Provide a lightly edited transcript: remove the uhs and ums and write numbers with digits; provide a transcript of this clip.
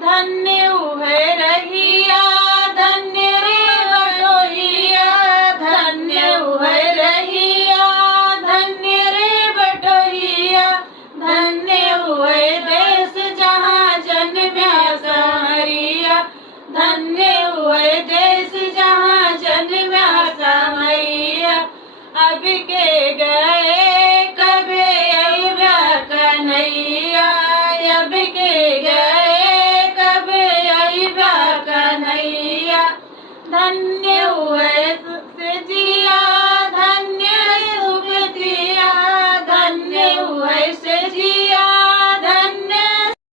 धन्य उहे रहिया, धन्य रे बटोहिया, धन्य उहे रहिया, धन्य रे बटोहिया, धन्य उहे देश जहाँ जन्म्या संवरिया, धन्य उहे देश जहाँ जन्म्या संवरिया। अब के